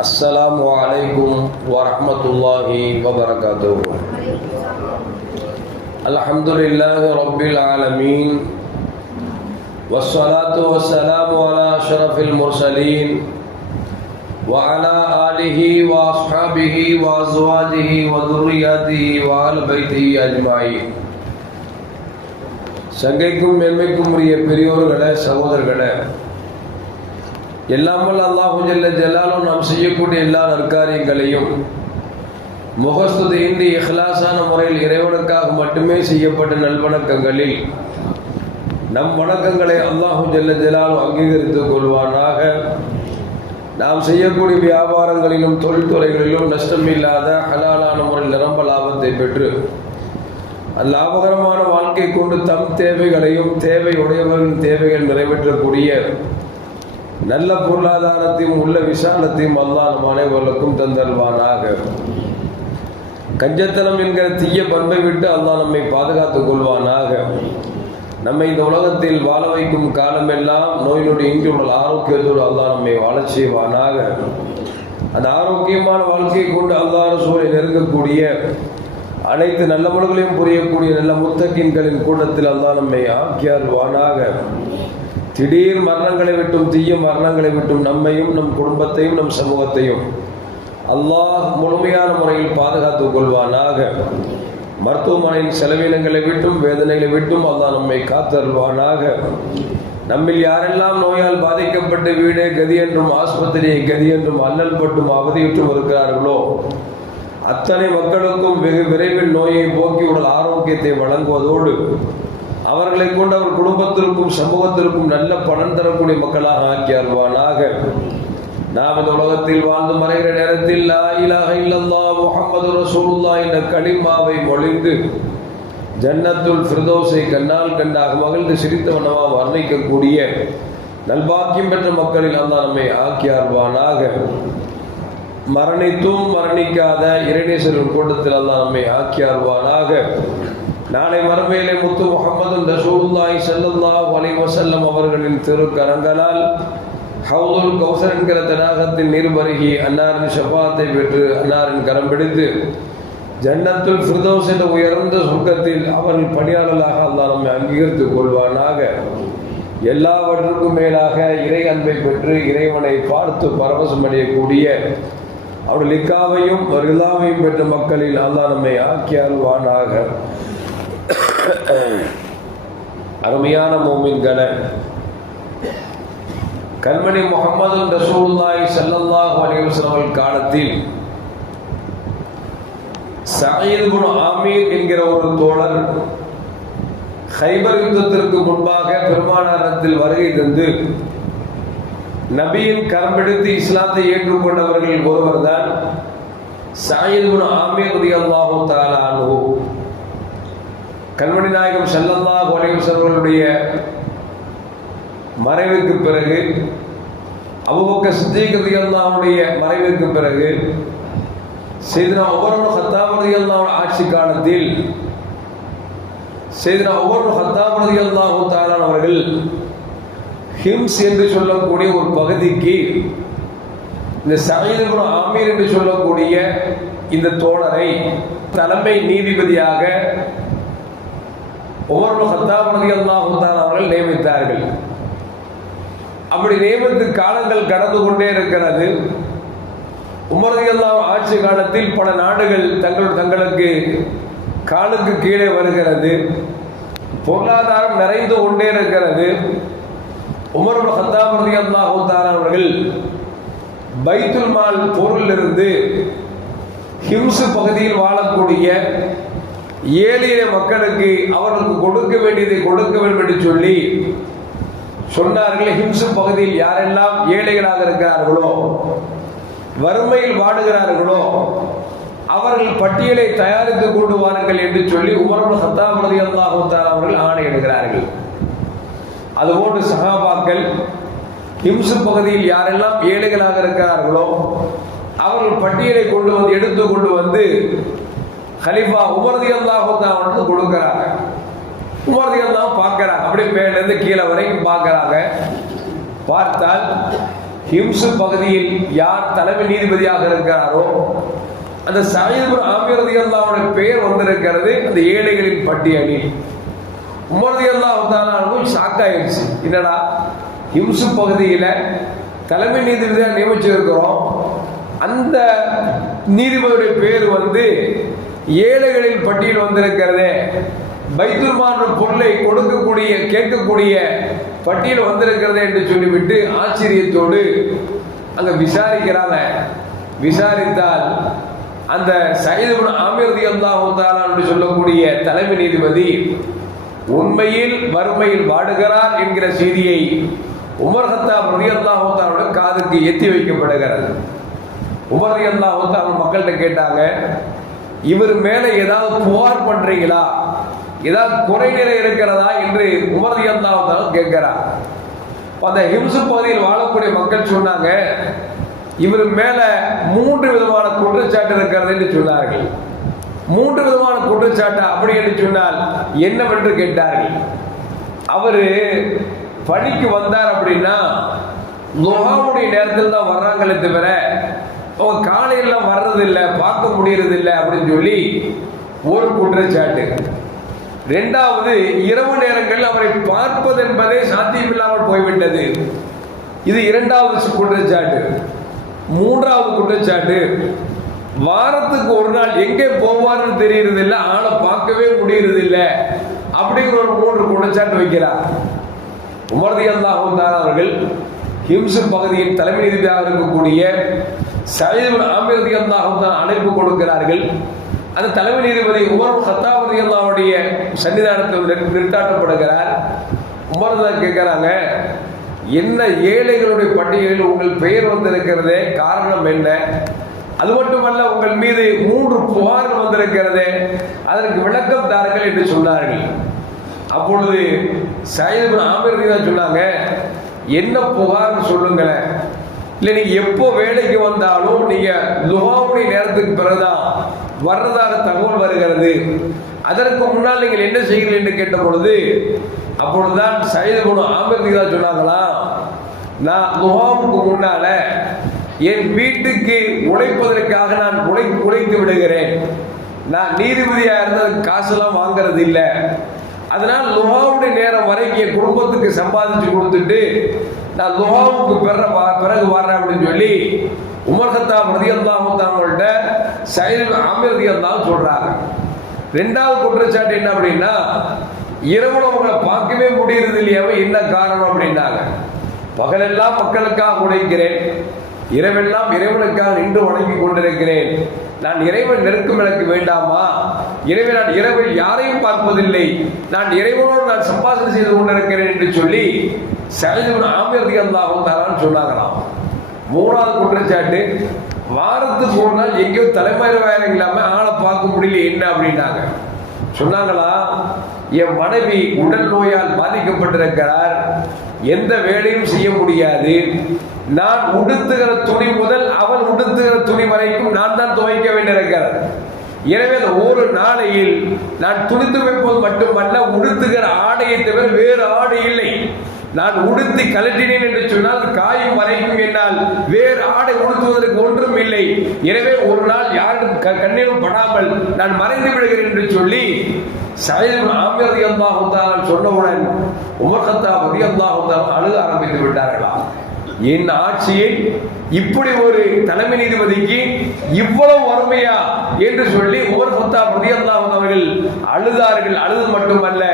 السلام عليكم ورحمة الله وبركاته. الحمد لله رب العالمين والصلاة والسلام على أشرف المرسلين وعلى آله وأصحابه وأزواجه وذرياته وآل بيته أجمعين. சங்கைக்கும் மேன்மைக்கும் உரிய பெரியோர்களே, சகோதரர்களே, எல்லாம் வல்ல அல்லாஹு ஜல்ல ஜலாலும் நாம் செய்யக்கூடிய எல்லா நற்காரியங்களையும் முகஸ்துதியின்றி இஹ்லாஸான முறையில் இறைவனுக்காக மட்டுமே செய்யப்பட்ட நல்வணக்கங்களில் நம் வணக்கங்களை அல்லாஹு ஜல்ல ஜலாலும் அங்கீகரித்துக் கொள்வானாக. நாம் செய்யக்கூடிய வியாபாரங்களிலும் தொழில்துறைகளிலும் நஷ்டமில்லாத ஹலாலான முறையில் நிரம்ப லாபத்தை பெற்று லாபகரமான வாழ்க்கை கொண்டு தம் தேவைகளையும் தேவையுடையவர்களின் தேவைகள் நிறைவேற்றக்கூடிய நல்ல பொருளாதாரத்தையும் உள்ள விசாலத்தையும் அல்லாஹ் நம் அனைவருக்கும் தந்தல்வானாக. கஞ்சத்தனம் என்கிற தீய பண்பை விட்டு அல்லாஹ் நம்மை பாதுகாத்துக் கொள்வானாக. நம்மை இந்த உலகத்தில் வாழ வைக்கும் காலமெல்லாம் நோய் நொடி இன்றி உள்ள ஆரோக்கியத்தோடு அல்லாஹ் நம்மை வாழச் செய்வானாக. அந்த ஆரோக்கியமான வாழ்க்கையை கொண்டு அல்லாஹ் ரசூலை நெருங்கக்கூடிய அனைத்து நல்ல முறைகளையும் புரியக்கூடிய நல்ல முத்தகின்களின் கூட்டத்தில் அல்லாஹ் நம்மை ஆக்கியாழ்வானாக. திடீர் மரணங்களை விட்டும் தீய மரணங்களை விட்டும் நம்மையும் நம் குடும்பத்தையும் நம் சமூகத்தையும் அல்லாஹ் முழுமையான முறையில் பாதுகாத்துக் கொள்வானாக. மருத்துவமனையின் செலவினங்களை விட்டும் வேதனைகளை விட்டும் அல்லாஹ் நம்மை காத்தருள்வானாக. நம்மில் யாரெல்லாம் நோயால் பாதிக்கப்பட்டு வீடே கதி என்றும் ஆஸ்பத்திரியை கதி என்றும் அல்லல் பட்டும் அவதியுற்றும் இருக்கிறார்களோ அத்தனை மக்களுக்கும் வெகு விரைவில் நோயை போக்கி உடல் ஆரோக்கியத்தை வழங்குவதோடு அவர்களை கொண்டு அவர் குடும்பத்திற்கும் சமூகத்திற்கும் நல்ல பலன் தரக்கூடிய மக்களாக ஆக்கி அருள்வானாக. நாம் இந்த உலகத்தில் வாழ்ந்து மறைகிற நேரத்தில் லா இலாஹ இல்லல்லாஹ் முஹம்மது ரசூலுல்லாஹ் என்ற கலிமாவை மொழிந்து ஜன்னத்துல் ஃபிர்தௌஸை கண்ணால் கண்டாக மகிழ்ந்து சிரித்தவனமா வர்ணிக்கக்கூடிய நல்பாக்கியம் பெற்ற மக்களில் அல்லாஹ் நம்மை ஆக்கி அருள்வானாக. மரணித்தும் மரணிக்காத இறைநேசரின் கூட்டத்தில் அல்லாஹ் நம்மை ஆக்கி அருள்வானாக. நாளை மறுமையிலே முத்து முஹம்மது ரசூலுல்லாஹி ஸல்லல்லாஹு அலைஹி வஸல்லம் அவர்களின் திருக்கரங்களால் ஹவுதுல் கௌசர் என்கிற தடாகத்தின் நீர் பருகி அன்னாரின் ஷஃபாத்தை பெற்று அன்னாரின் கரம் பிடித்து ஜன்னத்துல் ஃபிர்தௌஸ் என்ற உயர்ந்த சொர்க்கத்தில் அவர்கள் பணியாளர்களாக அல்லாஹ் நம்மை அங்கீகரித்துக் கொள்வானாக. எல்லாவற்றுக்கும் மேலாக இறை அன்பை பெற்று இறைவனை பார்த்து பரவசம் அடையக்கூடிய அவருடைய லிக்காவையும் ரிலாவையும் பெற்ற மக்களில் அல்லாஹ் நம்மை ஆக்கி அருள்வானாக. அருமையான மோமின்களே, கண்மணி முஹம்மது ரசூலுல்லாஹி ஸல்லல்லாஹு அலைஹி வஸல்லம் காலத்தில் சயீத் இப்னு ஆமீர் என்கிற ஒரு தோழர் கைபர் யுத்தத்திற்கு முன்பாக பெருமானாரிடத்தில் வருகை தந்து நபியின் கரம் பிடித்து இஸ்லாத்தை ஏற்றுக்கொண்டவர்கள் ஒருவர் தான் சயீத் இப்னு ஆமீர் ரலியல்லாஹு தஆலா அன்ஹு. கண்மணி நாயகம் ஸல்லல்லாஹு அலைஹி வஸல்லம் மறைவுக்கு பிறகு அபூபக்கர் சித்தீக் ரலியல்லாஹு அன்ஹுடைய மறைவுக்கு பிறகு சையதுனா உமர் இப்னு கத்தாப் ரலியல்லாஹு அன்ஹு ஆட்சி காலத்தில் சையதுனா உமர் இப்னு கத்தாப் ரலியல்லாஹு தஆலா அவர்கள் ஹிம்ஸ் என்று சொல்லக்கூடிய ஒரு பகுதிக்கு இந்த சயீத் இப்னு ஆமீர் என்று சொல்லக்கூடிய இந்த தோழரை தலைமை நீதிபதியாக உமர் இப்னு கத்தாப் ரலியல்லாஹு தஆலா அவர்கள் நியமித்தார்கள். அப்படி நியமித்து காலங்கள் கடந்து கொண்டே இருக்கிறது. உமர் ரலியல்லாஹு ஆட்சி காலத்தில் பல நாடுகள் தங்களுக்கு காலுக்கு கீழே வருகிறது. பொருளாதாரம் நிறைந்து கொண்டே இருக்கிறது. உமர் இப்னு கத்தாப் ரலியல்லாஹு தஆலா அவர்கள் பைத்துல் மால் பொருளிலிருந்து ஹிம்ஸ் பகுதியில் வாழக்கூடிய ஏழைய மக்களுக்கு அவர்களுக்கு கொடுக்க வேண்டியதை கொடுக்க வேண்டும் என்று சொல்லி சொன்னார்கள். ஹிம்ஸ் பகுதியில் யாரெல்லாம் ஏழைகளாக இருக்கிறார்களோ, வறுமையில் வாடுகிறார்களோ அவர்கள் பட்டியலை தயாரித்து கொண்டு வாருங்கள் என்று சொல்லி உமர் இப்னு கத்தாப் ரலியல்லாஹு தஆலா அவர்கள் ஆணையிடுகிறார்கள். அதுபோன்று சஹாபாக்கள் ஹிம்ஸ் பகுதியில் யாரெல்லாம் ஏழைகளாக இருக்கிறார்களோ அவர்கள் பட்டியலை கொண்டு வந்து எடுத்து கொண்டு வந்து கலிஃபா உமர் ரலியல்லாஹு தஆலா அவர்களுக்கு கொடுக்கிறாங்க. உமர் ரலியல்லாஹு பார்க்கிறாங்க, அப்படியே மேலிருந்து கீழே வரைக்கும் பார்க்கிறாங்க. பார்த்தால் ஹிம்ஸ் பகுதியில் யார் தலைமை நீதிபதியாக இருக்கிறாரோ அந்த சயீத் இப்னு ஆமிர் ரலியல்லாஹு அன்ஹு பெயர் வந்திருக்கிறது அந்த ஏழைகளின் பட்டியலில். உமர் ரலியல்லாஹு தஆலா அன்ஹு ஷாக் ஆயிடுச்சு. என்னடா ஹிம்ஸ் பகுதியில தலைமை நீதிபதியாக நியமிச்சிருக்கிறோம், அந்த நீதிபதியுடைய பேர் வந்து ஏழைகளின் பட்டியல் வந்திருக்கிறதே, பைத்துல் மால் பொருளை கொடுக்கக்கூடிய கேட்கக்கூடிய பட்டியல் வந்திருக்கிறதே என்று சொல்லிவிட்டு ஆச்சரியத்தோடு அங்க விசாரிக்கிறாங்க. விசாரித்தால் அந்த சயீத் இப்னு ஆமிர் ரலியல்லாஹு தஆலா என்று சொல்லக்கூடிய தலைமை நீதிபதி உண்மையில் வறுமையில் வாடுகிறார் என்கிற செய்தியை உமர் கத்தாப் ரலியல்லாஹு தஆலா காதுக்கு எத்தி வைக்கப்படுகிறது. உமர் ரலியல்லாஹு தஆலா மக்கள்கிட்ட கேட்டாங்க, இவர் மேல ஏதாவது புகார் பண்றீங்களா, ஏதாவது குறைநிலை இருக்கிறதா என்று உமர் ரலியல்லாஹு தஆலா கேட்கிறார். அந்த ஹிம்ஸ் பகுதியில் வாழக்கூடிய மக்கள் சொன்னாங்க, இவர் மேல 3 விதமான குற்றச்சாட்டு இருக்கிறது என்று சொன்னார்கள். 3 விதமான குற்றச்சாட்டு அப்படி என்று சொன்னால் என்னவென்று கேட்டார்கள். அவரு பணிக்கு வந்தார் அப்படின்னா லுஹாவுடைய நேரத்தில் தான் வர்றாங்களே தவிர அவங்க காலையெல்லாம் வர்றதில்லை, பார்க்க முடியறதில்லை அப்படின்னு சொல்லி ஒரு குற்றச்சாட்டு. 2வது, இரவு நேரங்களில் அவரை பார்ப்பது என்பதே சாத்தியமில்லாமல் போய்விட்டது. இது 2வது குற்றச்சாட்டு. 3வது குற்றச்சாட்டு, வாரத்துக்கு ஒரு நாள் எங்கே போவார்னு தெரியறது இல்லை, ஆளை பார்க்கவே முடியறது இல்லை அப்படிங்கிற ஒரு 3 குற்றச்சாட்டு வைக்கிறார். உமர் ரலியல்லாஹு தஆலா அவர்கள் ஹிம்ஸ் பகுதியின் தலைமை நீதிபதியாக இருக்கக்கூடிய சயீத் இப்னு ஆமிர் ரலியல்லாஹு தஆலா அழைப்பு கொடுக்கிறார்கள். அந்த தலைமை நீதிபதி உமர் கத்தாப் ரலியல்லாஹுடைய சன்னிதானத்தில் நிறுத்தாட்டப்படுகிறார். உமர் தான் கேட்கிறாங்க, என்ன ஏழைகளுடைய பட்டியலில் உங்கள் பெயர் வந்திருக்கிறதே, காரணம் என்ன? அது மட்டுமல்ல, உங்கள் மீது 3 புகார்கள் வந்திருக்கிறதே, அதற்கு விளக்கம் தாருங்கள் என்று சொன்னார்கள். அப்பொழுது சயீத் இப்னு ஆமிர் ரலியல்லாஹு சொன்னாங்க, என்ன புகார்னு சொல்லுங்களேன். இல்லை, நீங்க எப்போ வேலைக்கு வந்தாலும் நீங்க லுஹாவுடைய நேரத்துக்கு பிறகுதான் வர்றதாக தகவல் வருகிறது, அதற்கு முன்னால் நீங்கள் என்ன செய்கிறீர்கள் என்று கேட்ட பொழுது அப்பொழுதுதான் சயீத் இப்னு ஆமிர் ரலியல்லாஹு சொன்னாங்களா, நான் லுஹாவுக்கு முன்னால என் வீட்டுக்கு உழைப்பதற்காக நான் உழைத்து விடுகிறேன். நான் நீதிபதியா இருந்ததுக்கு காசெல்லாம் வாங்குறது இல்லை, அதனால் லுஹாவுடைய நேரம் வரைக்கும் என் குடும்பத்துக்கு சம்பாதிச்சு கொடுத்துட்டு நான் லுஹாவுக்கு பிறகு வர்றேன் அப்படின்னு சொல்லி உமர் கத்தாப் ரலியல்லாஹு தஆலாட்ட சயீத் இப்னு ஆமிர் ரலியல்லாஹு சொல்றாங்க. 2வது குற்றச்சாட்டு என்ன அப்படின்னா, இரவுல உங்களை பார்க்கவே முடியறது இல்லையாவே, என்ன காரணம் அப்படின்னாங்க. பகலெல்லாம் மக்களுக்காக உழைக்கிறேன், இரவெல்லாம் இறைவனுக்காக நின்று வணங்கி கொண்டிருக்கிறேன், நான் இறைவன் நெருக்கம் எனக்கு வேண்டாமா? எனவே நான் இரவில் யாரையும் பார்ப்பதில்லை, நான் இறைவனோடு நான் சம்பாஷணை செய்து கொண்டிருக்கிறேன் என்று சொல்லி சயீத் இப்னு ஆமிர் ரலியல்லாஹு தஆலா சொன்னாங்களாம். 3வது குற்றச்சாட்டு, வாரத்துக்கு ஒரு நாள் எங்கேயோ தலைமறை வேலை இல்லாம ஆளை பார்க்க முடியல, என்ன அப்படின்னாங்க. சொன்னாங்களா, என் மனைவி உடல் நோயால் பாதிக்கப்பட்டிருக்கிறார், எந்த வேலையும் செய்ய முடியாது, நான் உடுத்துகிற துணி முதல் அவள் உடுத்துகிற துணி வரைக்கும் நான் தான் துவைக்க வேண்டியிருக்கிறார். எனவே அந்த ஒரு நாளையில் நான் துணி துவைப்பது மட்டுமல்ல, உடுத்துகிற ஆடையை தவிர வேறு ஆடை இல்லை. நான் உடுத்தி கலட்டினேன் என்று சொன்னால் காயும் வரைக்கும் என்னால் வேறு ஆடை உடுத்துவதற்கு ஒன்றும் இல்லை. எனவே ஒரு நாள் யாரும் கண்ணிலும் படாமல் நான் மறைந்து விடுகிறேன் என்று சொல்லி சயீத் இப்னு ஆமிர் ரலியல்லாஹு தஆலா சொன்னவுடன் உமர் கத்தாப் ரலியல்லாஹு தஆலா அழுக ஆரம்பித்து விட்டார்களாம். என் ஆட்சியில் இப்படி ஒரு தலைமை நீதிபதிக்கு இவ்வளவு வறுமையா என்று சொல்லி உமர் கத்தாப் ரலியல்லாஹு அவர்கள் அழுதார்கள். அழுது மட்டுமல்ல,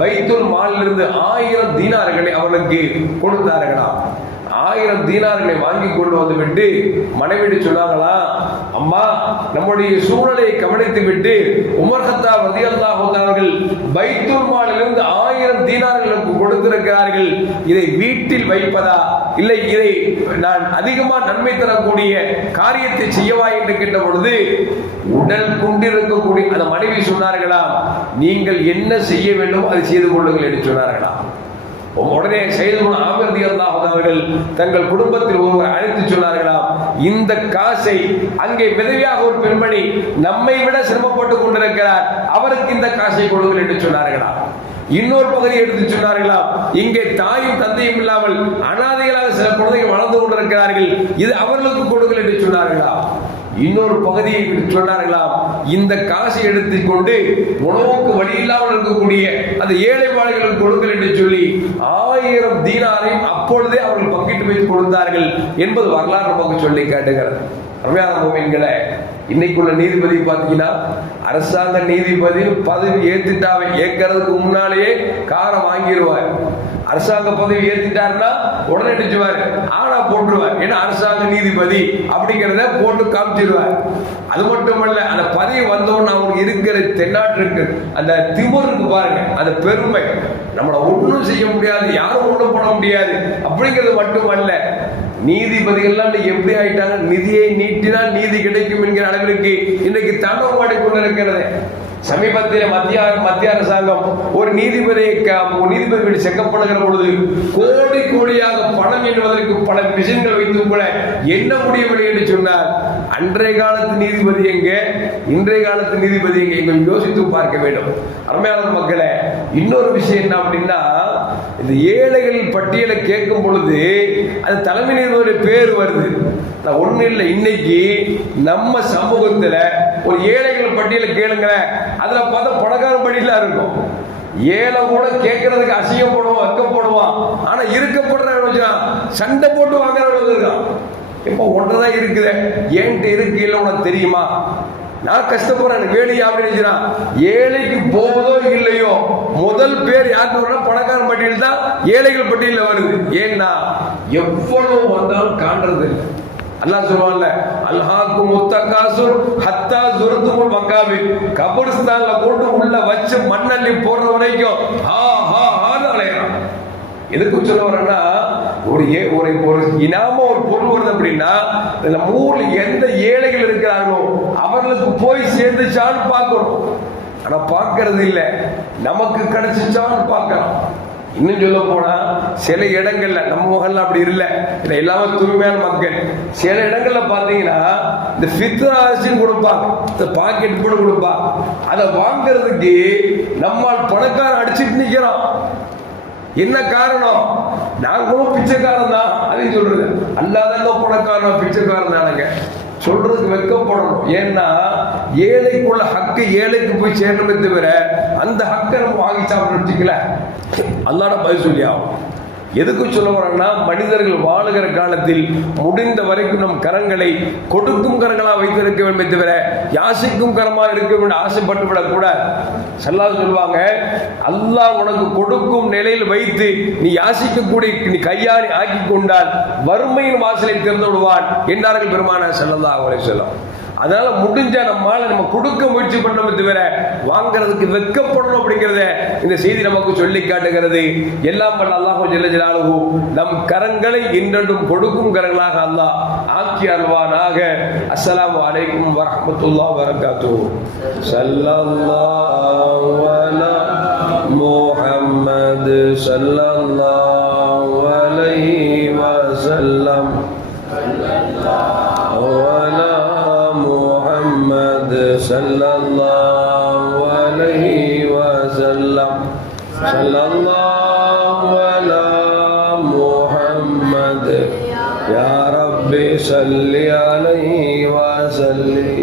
பைத்துல் மாலிலிருந்து 1000 தீனார்களை அவர்களுக்கு கொடுத்தார்களாம். 1000 தீனார்களை வாங்கி கொண்டு வந்து விட்டு மனைவிட்டு சொன்னாங்களா, அம்மா நம்முடைய சூழலை கவனித்து விட்டு உமர் கத்தாப் ரலியல்லாஹு அவர்கள் பைத்துல் மாலிலிருந்து 1000 தீனார்களுக்கு கொடுத்திருக்கிறார்கள், இதை வீட்டில் வைப்பதா இல்லை இதை நான் அதிகமாக நன்மை தரக்கூடிய காரியத்தை செய்யவா என்று கேட்ட பொழுது உடல் கொண்டிருக்கக்கூடிய அந்த மனைவி சொன்னார்களாம், நீங்கள் என்ன செய்ய வேண்டும் அதை செய்து கொள்ளுங்கள் என்று சொன்னார்களாம். உடனே சயீத் இப்னு ஆமிர் ரலியல்லாஹு அவர்கள் தங்கள் குடும்பத்தில் ஒருவர் அழைத்து சொன்னார்களாம், இந்த காசை அங்கே விதவையாக ஒரு பெண்மணி நம்மை விட சிரமப்பட்டு கொண்டிருக்கிறார், அவருக்கு இந்த காசை கொடுங்கள் என்று சொன்னார்களாம். இன்னொரு பகுதியை எடுத்து சொன்னார்களாம், இங்கே தாயும் தந்தையும் இல்லாமல் அனாதைகளாக சில குழந்தைகள் வளர்ந்து கொண்டிருக்கிறார், கொண்டிருக்கிறார்கள், இது அவர்களுக்கு கொடுங்கள் என்று சொன்னார்களா? இன்னொரு பகுதியை சொன்னார்களாம், இந்த காசை எடுத்துக்கொண்டு உணவுக்கு வழி இல்லாமல் இருக்கக்கூடிய அந்த ஏழை வாழைகளுக்கு கொடுங்கள் என்று சொல்லி 1000 தீனாரையும் அப்பொழுதே அவர்கள் பங்கிட்டு வைத்து கொடுத்தார்கள் என்பது வரலாறு நமக்கு சொல்லி காட்டுகிறது. அருமையான மூமின்களே, இன்னைக்குள்ள நீதிபதி பாத்தீங்கன்னா, அரசாங்க நீதிபதி பதவி ஏற்கிறதுக்கு முன்னாலேயே காரை வாங்கிடுவார். அரசாங்க பதவி ஏத்திட்டாருன்னா உடனே அடிச்சுவார், ஆனா போட்டுருவார். ஏன்னா அரசாங்க நீதிபதி அப்படிங்கிறத போட்டு காமிச்சிருவார். அது மட்டுமல்ல, அந்த பதவி வந்தோன்னு அவங்களுக்கு இருக்கிற தென்னாட்டிற்கு அந்த திமிருக்கு பாருங்க, அந்த பெருமை, நம்மளை ஒன்றும் செய்ய முடியாது, யாரும் ஒன்றும் பண்ண முடியாது அப்படிங்கிறது மட்டுமல்ல, நீதிபதிகள்லாம் எப்படி ஆயிட்டாங்க, நிதியை நீட்டினால் நீதி கிடைக்கும் என்கிற அளவிற்கு இன்னைக்கு தாண்டவம் ஆடிக்கொண்டிருக்கிறது. சமீபத்தில் மத்திய அரசாங்கம் ஒரு நீதிபதி செக்கப்படுகிற பொழுது கோடி கோடியாக பணம் என்பதற்கு பல மிஷின்கள் வைத்து கூட என்ன முடியவில்லை என்று சொன்னார். அன்றைய காலத்து நீதிபதி எங்க, இன்றைய காலத்து நீதிபதி எங்க, யோசித்து பார்க்க வேண்டும். அருமையான மக்களே, இன்னொரு விஷயம் என்ன அப்படின்னா, இந்த ஏழைகள் பட்டியலை கேட்கும் பொழுது அது தலைமை நீதிபதியுடைய பேர் வருது. ஒண்ணு இல்லை, இன்னைக்கு நம்ம சமூகத்துல ஒரு ஏழைகள் பட்டியலை கேளுங்க, அதுல பார்த்தா பணக்கார பட்டியலா இருக்கும். ஏழை கூட கேட்கறதுக்கு அசிங்கப்படுவான், வெக்கப்படுவான். ஆனா இருக்கப்படுற சண்டை போட்டு வாங்குறவங்க இருக்கான். இப்ப ஒன்றதான் இருக்குது, ஏன்ட்டு இருக்கு இல்லை உனக்கு தெரியுமா, நான் கஷ்டப்படுறேன் வேலையா அப்படின்னு. ஏழைக்கு போவதோ இல்லையோ முதல் பேர் யாருக்கு பணக்கார பட்டியல் தான் ஏழைகள் பட்டியலில் வருது. ஏன்னா எவ்வளவு வந்தாலும் காண்றது இல்லை. அல்லாஹ் சொல்வான்ல, அல்ஹாக்கும் முத்தகாசுர் ஹத்தா ஜுர்துமுல் மகாபிர், கபரிஸ்தான்ல போட்டு உள்ள வச்சு மண்ணள்ளி போற வரைக்கும் ஹா ஹா ஹான்னு அலையறான். எதுக்கு சொல்ல வரேன்னா, ஒரு இனாம ஒரு பொருள் வருது அப்படின்னா இந்த ஊர்ல எந்த ஏழைகள் இருக்கிறார்களோ அவர்களுக்கு போய் சேர்ந்துச்சான்னு பார்க்கணும். ஆனா பார்க்கறது இல்லை, நமக்கு கிடைச்சிச்சான்னு பார்க்கலாம். இன்னும் சொல்ல போனா சில இடங்கள்ல, நம்ம முகல்ல அப்படி இல்லை, எல்லாமே தூய்மையான மக்கள். சில இடங்கள்ல பாத்தீங்கன்னா இந்த ஃபித்ரா அரிசின்னு கொடுப்பாங்க, இந்த பாக்கெட் கூட கொடுப்பாங்க. அதை வாங்கறதுக்கு நம்மால் பணக்காரன் அடிச்சுட்டு நிக்கிறான். என்ன காரணம்? நாங்களும் பிச்சைக்காரன் தான் அதையும் சொல்றது. அல்லாத பணக்காரன் பிச்சைக்காரன் தானுங்க சொல்றதுக்கு வெக்கப்படணும். ஏன்னா ஏழைக்குள்ள ஹக்கு ஏழைக்கு போய் சேரணுமே தவிர அந்த ஹக்கை நம்ம வாங்கி சாப்பிட அல்லாட பதில் சொல்லி ஆகும். எதுக்கு சொல்ல வரேன்னா, மனிதர்கள் வாழுகிற காலத்தில் முடிந்த வரைக்கும் நம் கரங்களை கொடுக்கும் கரங்களா வைத்திருக்க வேண்டும் தவிர யாசிக்கும் கரமா இருக்க வேண்டும் ஆசைப்பட்டு விடக்கூடாது. ஸல்லல்லாஹு சொல்லுவாங்க, அல்லாஹ் உனக்கு கொடுக்கும் நிலையில் வைத்து நீ யாசிக்கக்கூடிய நீ கையாளி ஆக்கி கொண்டால் வறுமையின் வாசலை திறந்து விடுவான் என்றார்கள் பெருமானார் ஸல்லல்லாஹு அலைஹி வஸல்லம். அதனால முடிஞ்ச நம்ம கொடுக்க முயற்சி பண்ணணும் தவிர வாங்கிறதுக்கு வெட்கப்படணும் அப்படிங்கிறத இந்த செய்தி நமக்கு சொல்லி காட்டுகிறது. எல்லாம் வல்ல அல்லாஹ் ஜல்ல ஜலாலுஹு நம் கரங்களை இன்றென்றும் கொடுக்கும் கரங்களாக அல்லாஹ் ஆக்கி அல்வானாக. அஸ்ஸலாமு அலைக்கும் வரஹ்மத்துல்லாஹி வபரகாத்துஹு. ஸல்லல்லாஹு அலா முஹம்மத் ஸல்லல்லாஹு அலைஹி வஸல்லம். sallallahu alaihi wasallam sallallahu ala Muhammad ya rabbi salli alaihi wa sallim.